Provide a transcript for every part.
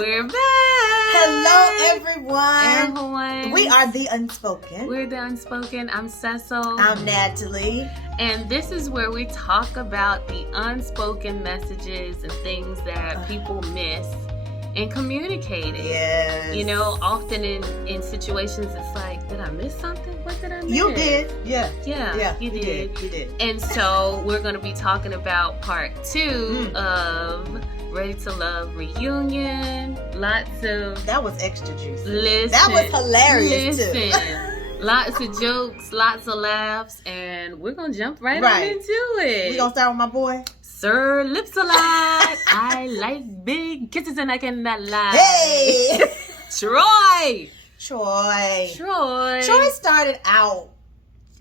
We're back. Hello, everyone. Everyone. We are the Unspoken. We're the Unspoken. I'm Cecil. I'm Natalie. And this is where we talk about the unspoken messages and things that people miss in communicating. Yes. You know, often in situations, it's like, did I miss something? What did I miss? You did. Yeah. Yeah, you did. You did. And so we're going to be talking about part 2 of Ready to Love Reunion. Lots of... That was extra juicy. Listen. That was hilarious, too. Lots of jokes, lots of laughs, and we're going to jump right on into it. We're going to start with my boy. Sir Lips-A-Lot. I like big kisses and I cannot lie. Hey! Troy started out,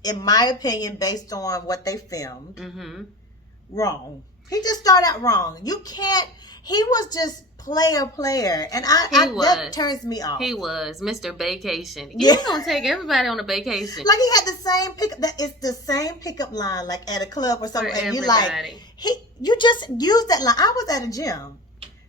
in my opinion, based on what they filmed, wrong. He just started out wrong. You can't, he was just player. And that turns me off. He was Mr. Vacation. You're going to take everybody on a vacation. Like he had the same it's the same pickup line, like at a club or something. For and you everybody. you just used that line. I was at a gym.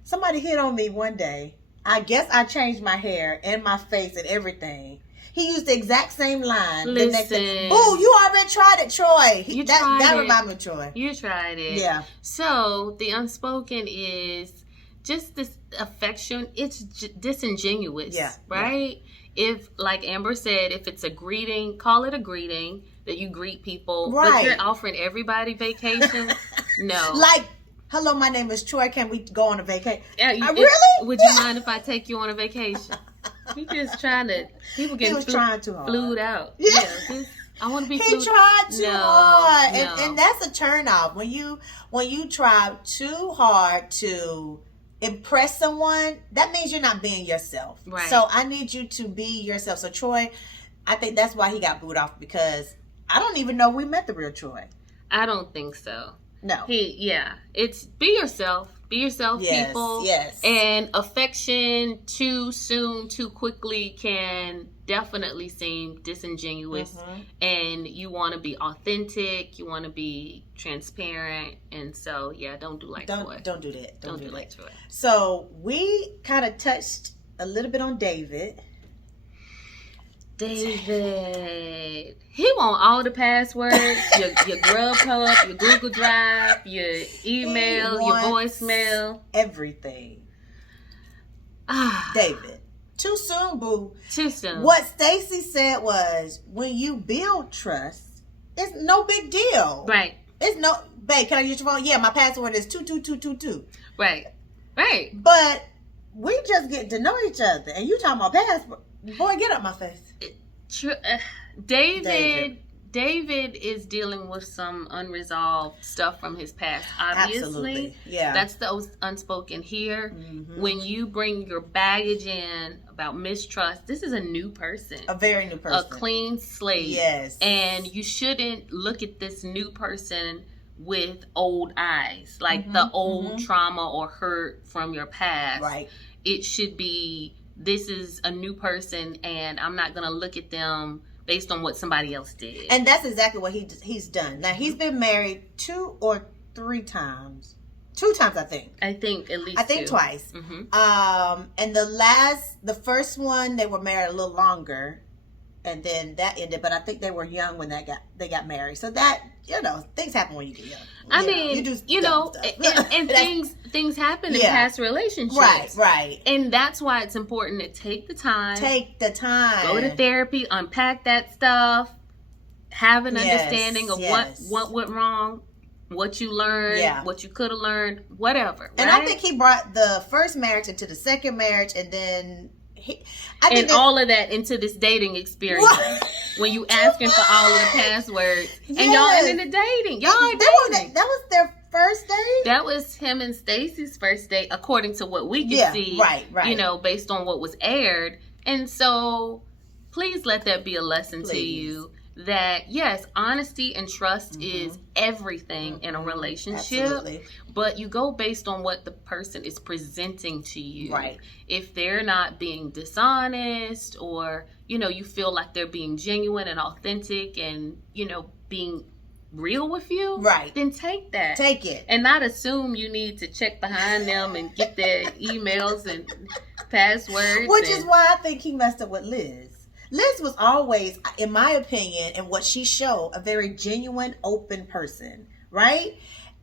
Somebody hit on me one day. I guess I changed my hair and my face and everything. He used the exact same line. Listen. The next day. Ooh, you already tried it, Troy. That it. reminded me of Troy. You tried it. Yeah. So the unspoken is just this affection. It's disingenuous. Yeah. Right? Yeah. If, like Amber said, if it's a greeting, call it a greeting that you greet people. Right. But you're offering everybody vacation. No. Like, hello, my name is Troy. Can we go on a vacation? Really? Would you mind if I take you on a vacation? He just trying to. People get trying too hard. Flued out. Yeah. I want to be. He tried too hard, no. And that's a turn off when you try too hard to impress someone. That means you're not being yourself. Right. So I need you to be yourself. So Troy, I think that's why he got booed off, because I don't even know we met the real Troy. I don't think so. No. It's be yourself. Be yourself, yes, people. Yes. And affection too soon, too quickly can definitely seem disingenuous. And you want to be authentic. You want to be transparent. And so, don't do like Troy. Don't do that. Don't do like Troy. So we kind of touched a little bit on David. He want all the passwords, your Grubhub, your Google Drive, your email, your voicemail. Everything. David. Too soon, boo. Too soon. What Stacy said was, when you build trust, it's no big deal. Right. It's no, babe, can I use your phone? Yeah, my password is 22222. Right. But we just get to know each other, and you talking about password. Boy, get up my face. David is dealing with some unresolved stuff from his past. Obviously, absolutely. Yeah, that's the unspoken here. When you bring your baggage in about mistrust, this is a new person, a very new person, a clean slate. Yes, and you shouldn't look at this new person with old eyes, like the old trauma or hurt from your past. Right. It should be, this is a new person, and I'm not going to look at them based on what somebody else did. And that's exactly what he's done. Now, he's been married 2 or 3 times. 2 times, I think. I think at least I think 2. Twice. And the first one, they were married a little longer, and then that ended. But I think they were young when they got married. So that, things happen when you get young. I mean, and things happen in past relationships. Right. And that's why it's important to take the time. Go to therapy, unpack that stuff, have an understanding of what went wrong, what you learned, what you could have learned, whatever. And right? I think he brought the first marriage into the second marriage, and then all of that into this dating experience. When you asking for all of the passwords, and y'all into dating, y'all are dating. That was their first date. That was him and Stacy's first date, according to what we could see. Right. Based on what was aired. And so, please let that be a lesson to you that yes, honesty and trust is everything in a relationship. Absolutely. But you go based on what the person is presenting to you. Right. If they're not being dishonest, or you feel like they're being genuine and authentic and being real with you, right, then take that. Take it. And not assume you need to check behind them and get their emails and passwords. Which is why I think he messed up with Liz. Liz was always, in my opinion, and what she showed, a very genuine, open person, right?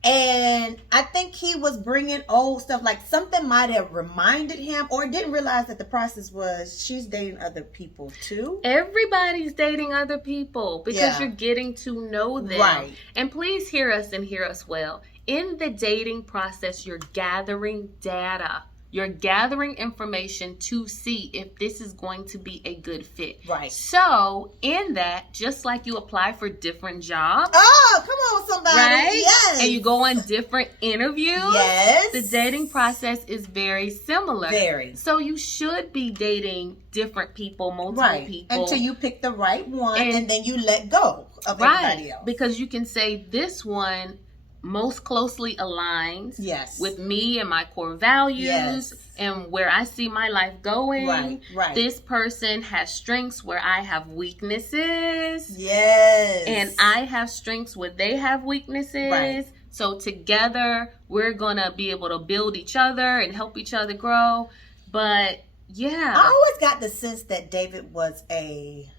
And I think he was bringing old stuff, like something might have reminded him, or didn't realize that the process was she's dating other people too. Everybody's dating other people because you're getting to know them. Right. And please hear us and hear us well. In the dating process, you're gathering data. You're gathering information to see if this is going to be a good fit. Right. So, in that, just like you apply for different jobs. Oh, come on, somebody. Right? Yes. And you go on different interviews. Yes. The dating process is very similar. Very. So, you should be dating different people, multiple people. Until you pick the right one, and then you let go of everybody else. Because you can say this one most closely aligns with me and my core values and where I see my life going. Right. This person has strengths where I have weaknesses. Yes. And I have strengths where they have weaknesses. Right. So together we're going to be able to build each other and help each other grow. But yeah. I always got the sense that David was a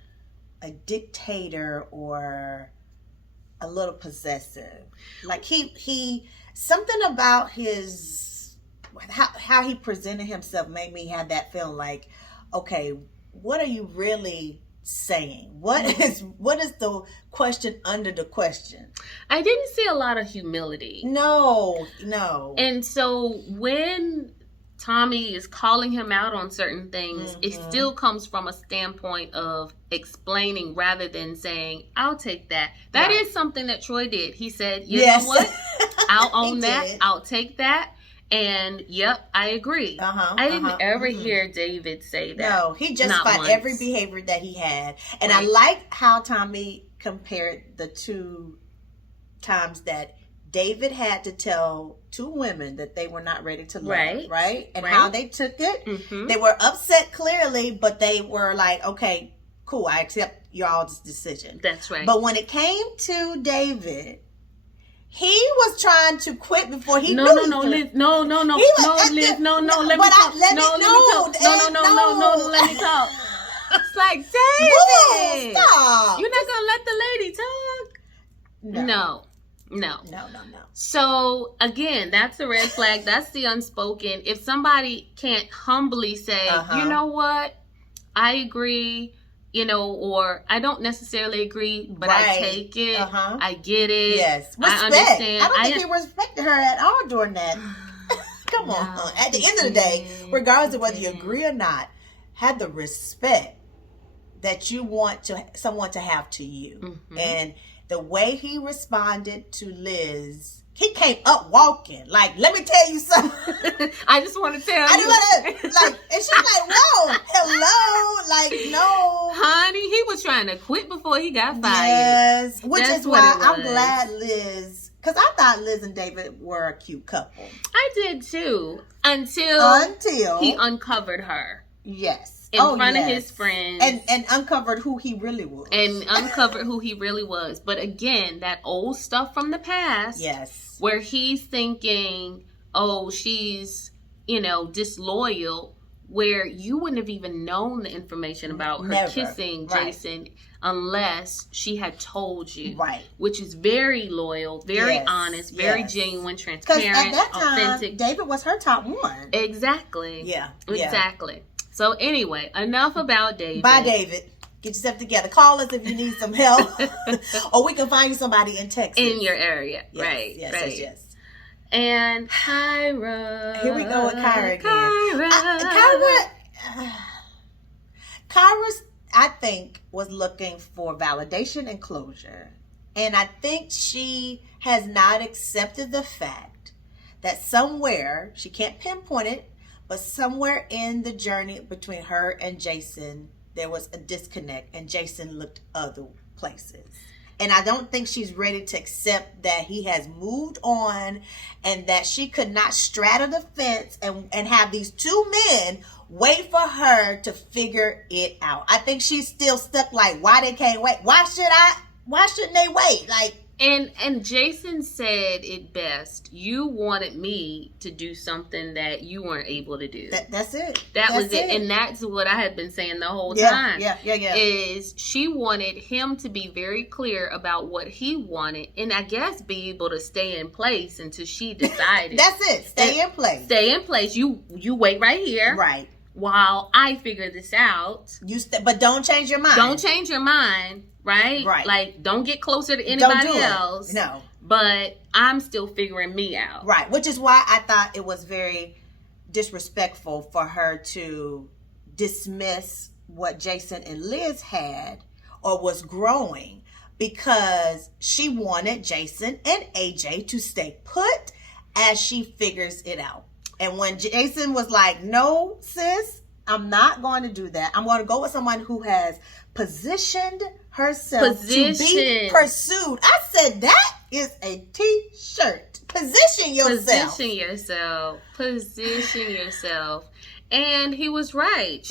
dictator or a little possessive. Like he something about his how he presented himself made me have that feeling like, okay, what are you really saying? What is the question under the question? I didn't see a lot of humility. No. And so when Tommy is calling him out on certain things, it still comes from a standpoint of explaining rather than saying, I'll take that. That is something that Troy did. He said, you know what? I'll own that. Did. I'll take that. And yep, I agree. I didn't ever hear David say that. No, he justified every behavior that he had. And I like how Tommy compared the two times that David had to tell two women that they were not ready to love, right? And how they took it. They were upset clearly, but they were like, okay, cool, I accept y'all's decision. That's right. But when it came to David, he was trying to quit before he knew. Liz, no, Liz, no, let me talk. It's like, David, stop. You're not gonna let the lady talk? No. So again, that's a red flag. That's the unspoken. If somebody can't humbly say, you know what, I agree, or I don't necessarily agree, but I take it. I get it. Yes, respect. I understand. I don't think he respected her at all during that. Come on. At the end of the day, regardless of whether you agree or not, have the respect that you want someone to have to you. And the way he responded to Liz, he came up walking. Like, let me tell you something. I just want to tell you. I just want to, and she's like, whoa, hello. Like, no. Honey, he was trying to quit before he got fired. Yes. Which is why I'm glad Liz, because I thought Liz and David were a cute couple. I did too. Until he uncovered her. Yes. In front of his friends. And uncovered who he really was. But again, that old stuff from the past. Yes. Where he's thinking, oh, she's, disloyal. Where you wouldn't have even known the information about her kissing Jason unless she had told you. Right. Which is very loyal, very honest, very genuine, transparent, at that time, authentic. David was her top one. Exactly. Yeah. Exactly. So anyway, enough about David. Bye, David. Get yourself together. Call us if you need some help. Or we can find you somebody in Texas. In your area. Yes, right. Yes, right. yes. And Kyra. Here we go with Kyra again. Kyra, I think, was looking for validation and closure. And I think she has not accepted the fact that somewhere, she can't pinpoint it, but somewhere in the journey between her and Jason, there was a disconnect, and Jason looked other places. And I don't think she's ready to accept that he has moved on and that she could not straddle the fence and have these two men wait for her to figure it out. I think she's still stuck like, why they can't wait? Why shouldn't they wait? Like, And Jason said it best. You wanted me to do something that you weren't able to do. That's it. That's was it. And that's what I had been saying the whole time. Yeah. Is she wanted him to be very clear about what he wanted, and I guess be able to stay in place until she decided. That's it. Stay in place. Stay in place. You wait right here. Right. While I figure this out. But don't change your mind. Don't change your mind. Right? Right. Like, don't get closer to anybody else. No. But I'm still figuring me out. Right. Which is why I thought it was very disrespectful for her to dismiss what Jason and Liz had or was growing, because she wanted Jason and AJ to stay put as she figures it out. And when Jason was like, no, sis, I'm not going to do that. I'm going to go with someone who has positioned herself to be pursued. I said that is a t-shirt. Position yourself. Position yourself. And he was right.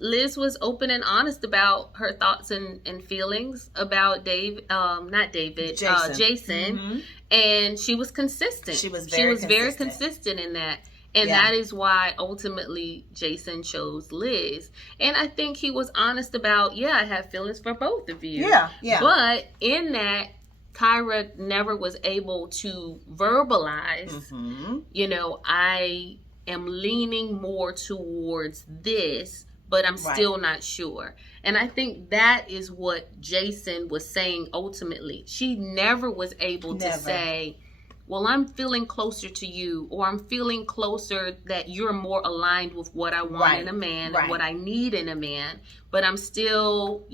Liz was open and honest about her thoughts and feelings about Jason. Mm-hmm. And she was consistent. She was very consistent in that. And that is why ultimately Jason chose Liz. And I think he was honest about, I have feelings for both of you. Yeah. But in that, Kyra never was able to verbalize, I am leaning more towards this, but I'm still not sure. And I think that is what Jason was saying ultimately. She never was able to say, well, I'm feeling closer to you, or I'm feeling closer that you're more aligned with what I want in a man and what I need in a man, but I'm still,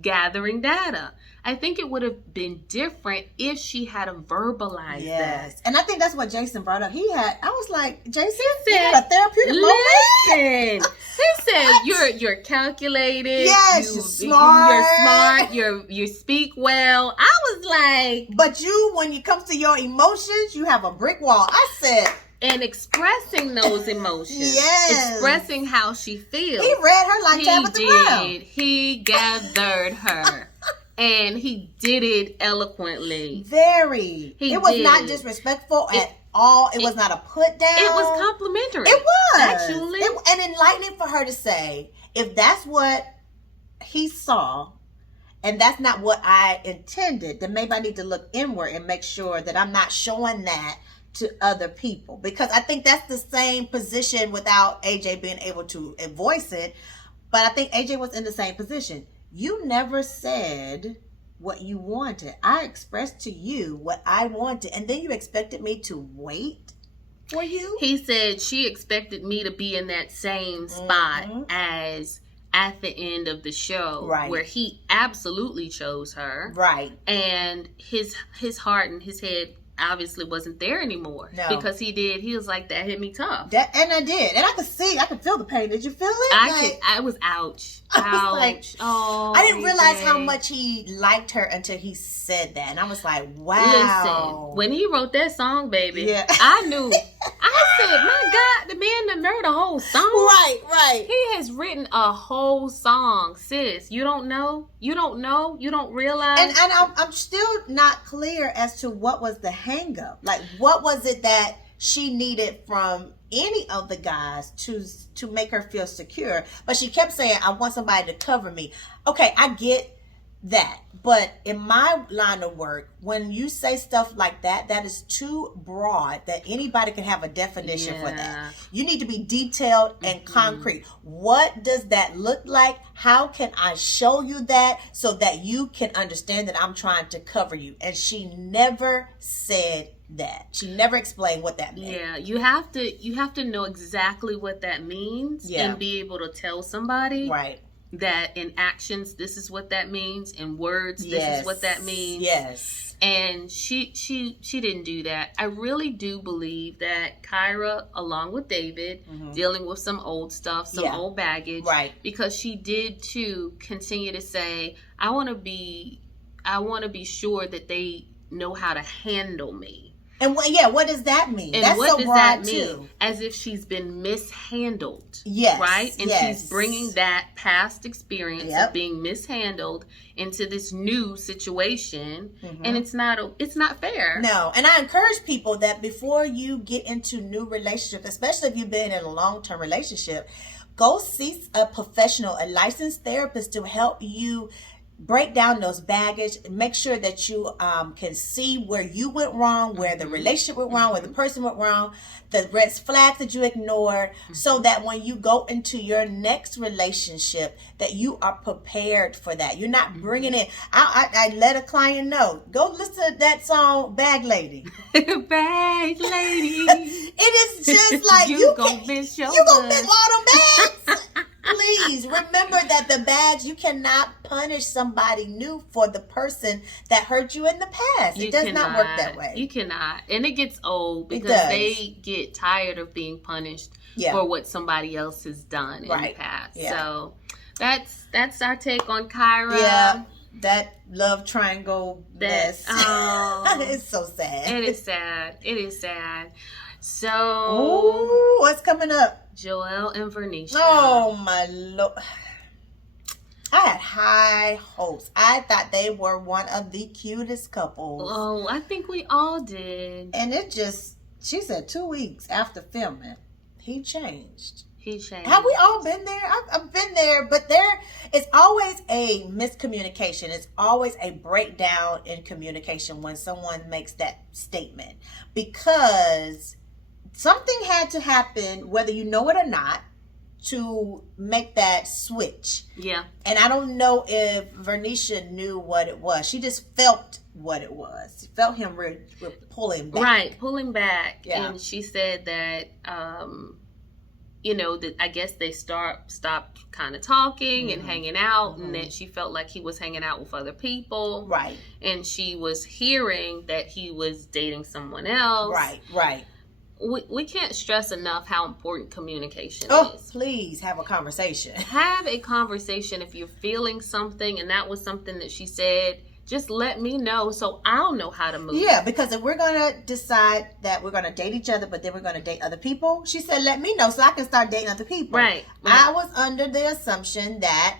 gathering data. I think it would have been different if she had verbalized that. And I think that's what Jason brought up. I was like, Jason, you had a therapeutic moment? He said you're calculated. Yes, you're smart. You're smart. You speak well. I was like, but when it comes to your emotions, you have a brick wall. I said. And expressing those emotions. Expressing how she feels. He read her like Tabitha Brown. He gathered her. And he did it eloquently. Very. It was not disrespectful at all. It was not a put down. It was complimentary. It was. Actually. And enlightening for her to say, if that's what he saw, and that's not what I intended, then maybe I need to look inward and make sure that I'm not showing that to other people. Because I think that's the same position without AJ being able to voice it. But I think AJ was in the same position. You never said what you wanted. I expressed to you what I wanted, and then you expected me to wait for you? He said she expected me to be in that same spot as at the end of the show, where he absolutely chose her. And his heart and his head obviously wasn't there anymore. Because he was like, that hit me tough. And I did. And I could feel the pain. Did you feel it? I was ouch. I didn't realize how much he liked her until he said that. And I was like, wow. Listen, when he wrote that song, baby, I knew. I said, my God, the man that wrote a whole song. Right. He has written a whole song, sis. You don't know? You don't know? You don't realize? And I'm still not clear as to what was the hang up. Like, what was it that she needed from any of the guys to make her feel secure? But she kept saying, I want somebody to cover me. Okay, I get that. But in my line of work, when you say stuff like that, that is too broad that anybody can have a definition for that. You need to be detailed and concrete. What does that look like? How can I show you that so that you can understand that I'm trying to cover you? And she never said that. She never explained what that meant. Yeah, you have to know exactly what that means and be able to tell somebody. That in actions, this is what that means. In words, this is what that means. And she didn't do that. I really do believe that Kyra, along with David, dealing with some old stuff, some old baggage, because she did too continue to say, I want to be sure that they know how to handle me. And what does that mean? And that's what so does broad that mean? too. As if she's been mishandled. Yes. Right? And yes. she's bringing that past experience Yep. of being mishandled into this new situation. And it's not fair. No. And I encourage people that before you get into new relationships, especially if you've been in a long-term relationship, go see a professional, a licensed therapist to help you break down those baggage and make sure that you can see where you went wrong, where the relationship went wrong, where the person went wrong, the red flags that you ignored, so that when you go into your next relationship that you are prepared for that. You're not bringing in. I let a client know, go listen to that song Bag Lady. Bag Lady. It is just like you gonna miss all them bags. Please remember that the bags, you cannot punish somebody new for the person that hurt you in the past. It does not work that way. You cannot. And it gets old because they get tired of being punished for what somebody else has done in the past. Yeah. So that's our take on Kyra. Yeah. That love triangle mess. It's so sad. It is sad. It is sad. So, ooh, what's coming up? Joel and Vernisha. Oh my Lord. I had high hopes. I thought they were one of the cutest couples. Oh, I think we all did. And she said 2 weeks after filming, he changed. Have we all been there? I've been there, but it's always a miscommunication. It's always a breakdown in communication when someone makes that statement, because something had to happen, whether you know it or not, to make that switch. Yeah. And I don't know if Vernisha knew what it was. She just felt what it was. She felt him pulling back. Right, pulling back. Yeah. And she said that, that I guess they stopped kind of talking and hanging out, and that she felt like he was hanging out with other people. Right. And she was hearing that he was dating someone else. Right. We can't stress enough how important communication is. Oh, please have a conversation. Have a conversation if you're feeling something, and that was something that she said. Just let me know so I'll know how to move. Yeah, because if we're going to decide that we're going to date each other, but then we're going to date other people, she said, let me know so I can start dating other people. Right. I was under the assumption that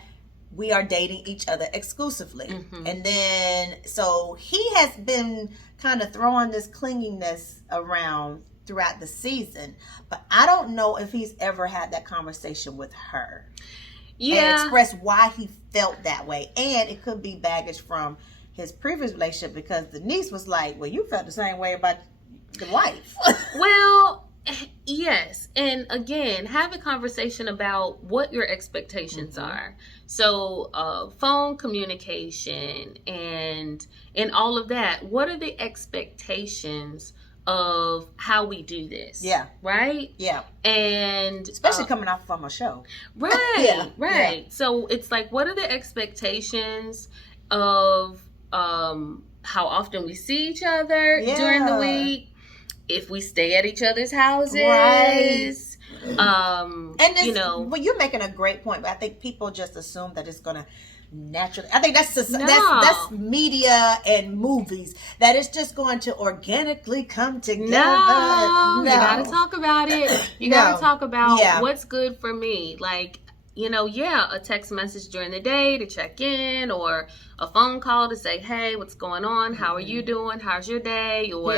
we are dating each other exclusively. And then, so he has been kind of throwing this clinginess around throughout the season, but I don't know if he's ever had that conversation with her. Yeah. And express why he felt that way. And it could be baggage from his previous relationship, because the niece was like, well, you felt the same way about the wife. Well, yes. And again, have a conversation about what your expectations are. So phone communication and all of that. What are the expectations of how we do this? Yeah. Right? Yeah. And especially coming off from a show. Right. Right. Yeah. So it's like, what are the expectations of how often we see each other during the week, if we stay at each other's houses, right? And well, you're making a great point, but I think people just assume that it's gonna naturally. I think that's media and movies, that it's just going to organically come together. No. You gotta talk about it. You gotta talk about what's good for me. Like, a text message during the day to check in, or a phone call to say, hey, what's going on? How are you doing? How's your day? Or,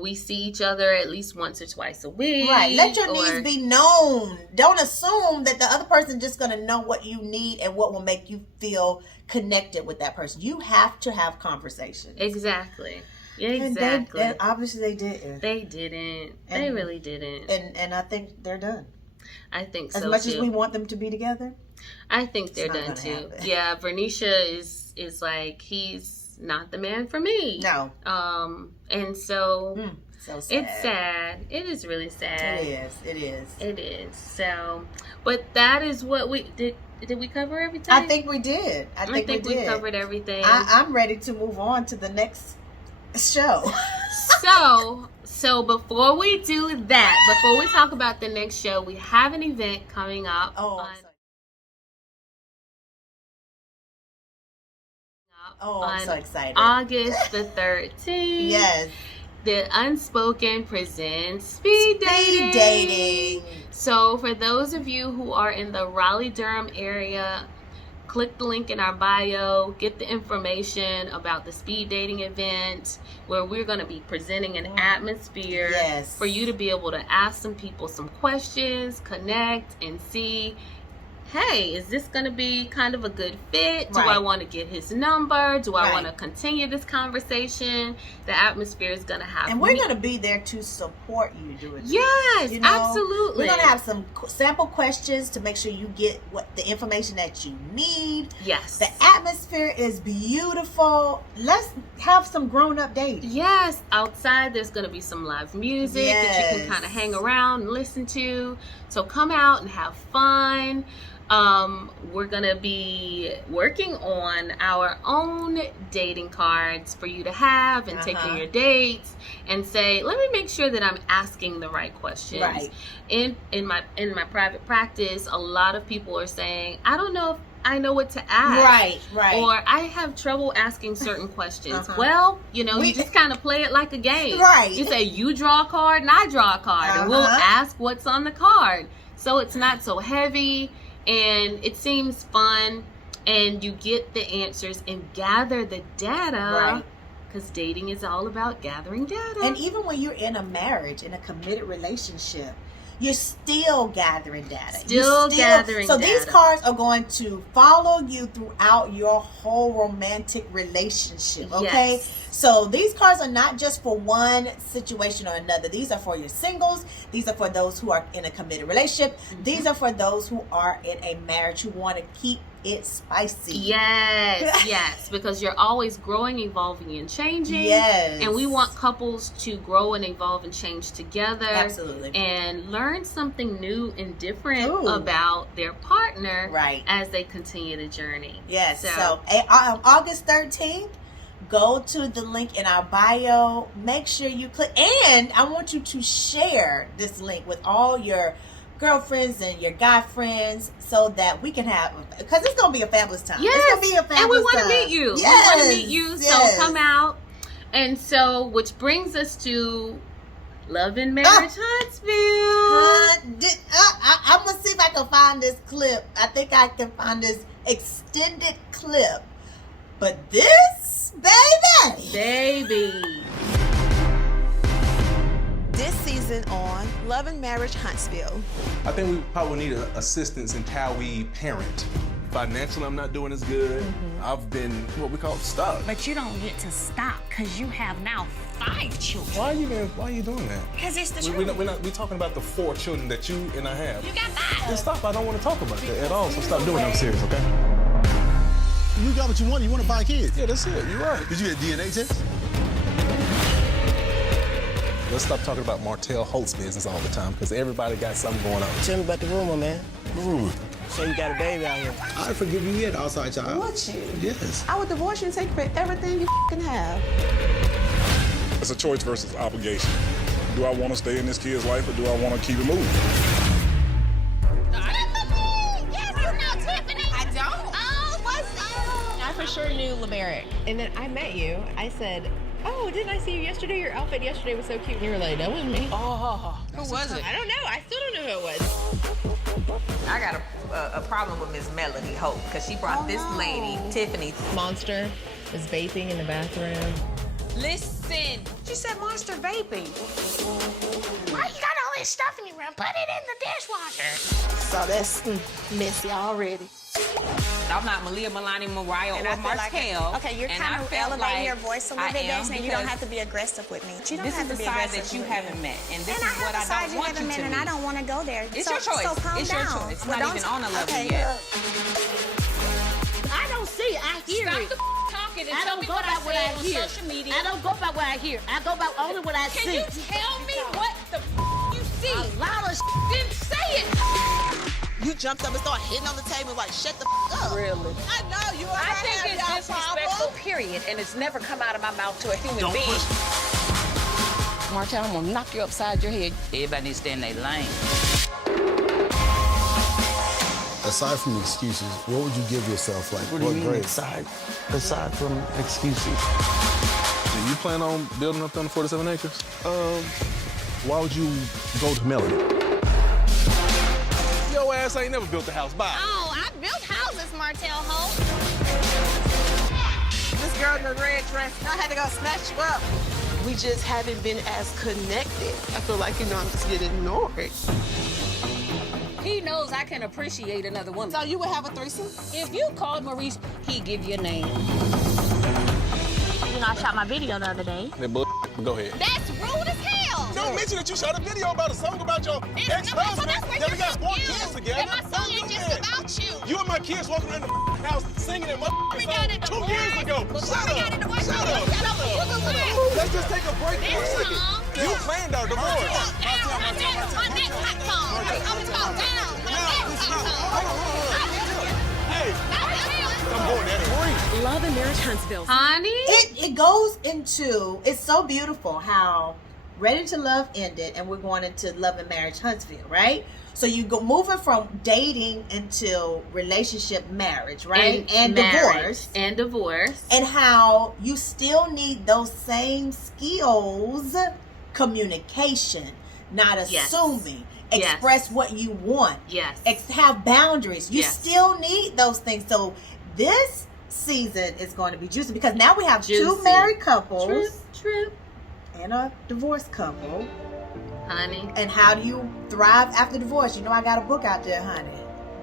we see each other at least once or twice a week. Right. Let your needs be known. Don't assume that the other person just going to know what you need and what will make you feel connected with that person. You have to have conversations. Exactly. Exactly. And obviously they didn't. They didn't. They really didn't. And I think they're done. I think so, as much as we want them to be together, I think they're done too. Happen. Yeah, Vernisha is like, he's not the man for me. No. And so sad. It's sad. It is really sad. It is. So, but that is what we did. Did we cover everything? I think we did. I think we covered everything. I'm ready to move on to the next show. So before we do that, before we talk about the next show, we have an event coming up. I'm so excited. August the 13th. Yes. The Unspoken presents speed dating. So for those of you who are in the Raleigh-Durham area, click the link in our bio, get the information about the speed dating event where we're going to be presenting an atmosphere for you to be able to ask some people some questions, connect, and see, hey, is this going to be kind of a good fit? Do I want to get his number? Do I want to continue this conversation? The atmosphere is going to have... And we're going to be there to support you doing this. Yes, you know? Absolutely. We're going to have some sample questions to make sure you get the information that you need. Yes. The atmosphere is beautiful. Let's have some grown-up dating. Yes. Outside, there's going to be some live music that you can kind of hang around and listen to. So come out and have fun. We're gonna be working on our own dating cards for you to have and take on your dates and say, let me make sure that I'm asking the right questions. Right. In my private practice, a lot of people are saying, I don't know if I know what to ask. Right. Or I have trouble asking certain questions. Well, you just kind of play it like a game. Right. You say, you draw a card and I draw a card and we'll ask what's on the card. So it's not so heavy. And it seems fun, and you get the answers and gather the data, because dating is all about gathering data. And even when you're in a marriage, in a committed relationship, you're still gathering data. Still gathering data. So these cards are going to follow you throughout your whole romantic relationship, okay? Yes. So these cards are not just for one situation or another. These are for your singles. These are for those who are in a committed relationship. These are for those who are in a marriage who want to keep it spicy. Yes, because you're always growing, evolving, and changing. Yes. And we want couples to grow and evolve and change together. Absolutely. And learn something new and different about their partner as they continue the journey. Yes. So August 13th, go to the link in our bio. Make sure you click. And I want you to share this link with all your girlfriends and your guy friends so that we can have, because it's going to be a fabulous time. Yes. It's going to be a fabulous time. And we want to meet you. Yes. We want to meet you. So come out. And so, which brings us to Love and Marriage Huntsville. I'm going to see if I can find this clip. I think I can find this extended clip. But this, baby. This season on Love and Marriage Huntsville. I think we probably need assistance in how we parent. Financially, I'm not doing as good. I've been what we call stuck. But you don't get to stop because you have now 5 children. Why are you doing that? Because it's the truth. We're talking about the 4 children that you and I have. You got 5. Then stop. I don't want to talk about that at all. So stop doing it. I'm serious, okay? You got what you want. You want to 5 kids. Yeah, that's it. You're right. Did you get a DNA test? Let's stop talking about Martell Holt's business all the time, because everybody got something going on. Tell me about the rumor, man. What rumor? So you got a baby out here. I forgive you yet, outside child. Would you? Yes. I would divorce you and take everything you can have. It's a choice versus obligation. Do I want to stay in this kid's life, or do I want to keep it moving? Yes, you know Tiffany. I don't. Oh, what's up? I for sure knew LeBaric. And then I met you. I said, oh, didn't I see you yesterday? Your outfit yesterday was so cute. And you were like, that was me. Oh, who was it? I don't know. I still don't know who it was. I got a problem with Miss Melody Hope because she brought this lady, Tiffany. Monster was vaping in the bathroom. Listen, she said Monster vaping. Why you got all this stuff in your room? Put it in the dishwasher. So that's messy already. I'm not Malia, Milani, Mariah, and or Martell. Okay, you're kind of elevating your voice a little bit, Destiny. You don't have to be aggressive with me. You don't have to be aggressive. This is the side that you haven't met, and this is what I don't want you to meet. And I don't want to go there. It's your choice. So calm it's down. Your choice. It's not even on a level yet. I don't see. I hear it. Stop talking and I tell don't me go what by I what I said on hear. social media. I don't go by what I hear. I go by only what I see. Can you tell me what the you see? A lot of Then say it. You jumped up and started hitting on the table like, shut the up. Really? I know, you are. I think it's disrespectful, period, and it's never come out of my mouth to a human being. Martell, I'm gonna knock you upside your head. Everybody needs to stay in their lane. Aside from excuses, what would you give yourself? Like, What do you mean aside from excuses? You plan on building up on the 47 acres? Why would you go to Melody? Your ass ain't never built a house. Bye. Oh, I built houses, Martell Holt. This girl in the red dress, I had to go snatch you up. We just haven't been as connected. I feel like, I'm just getting ignored. He knows I can appreciate another woman. So you would have a threesome? If you called Maurice, he'd give you a name. You know, I shot my video the other day. That bull. Go ahead. That's rude as hell. Don't mention that you shot a video about a song about your ex-husband. That we got 4 kids together. And my song ain't just about you. You and my kids walking around the house singing that song 2 years ago. Shut up. Let's just take a break for a second. You planned our divorce. My neck hot song. I'm talking down. My neck hot song. I'm going at it. Love and Marriage Huntsville. Honey? It goes into, it's so beautiful how Ready to Love ended and we're going into Love and Marriage Huntsville, right? So you go moving from dating into relationship, marriage, right? And divorce. And divorce. And how you still need those same skills, communication, not assuming, express what you want, have boundaries. You still need those things. So this season is going to be juicy because now we have 2 married couples and a divorced couple. Honey. And how do you thrive after divorce? You know I got a book out there, honey.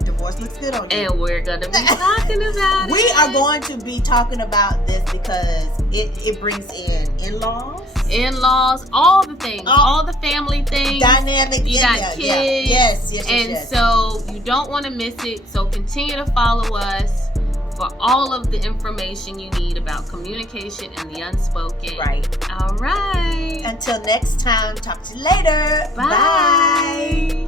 Divorce looks good on you. And we're going to be talking about it. We are going to be talking about this because it brings in in-laws. In-laws, all the things, all the family things. Dynamic. You got kids. Yes. And so you don't want to miss it. So continue to follow us for all of the information you need about communication and the unspoken. Right. All right. Until next time, talk to you later. Bye.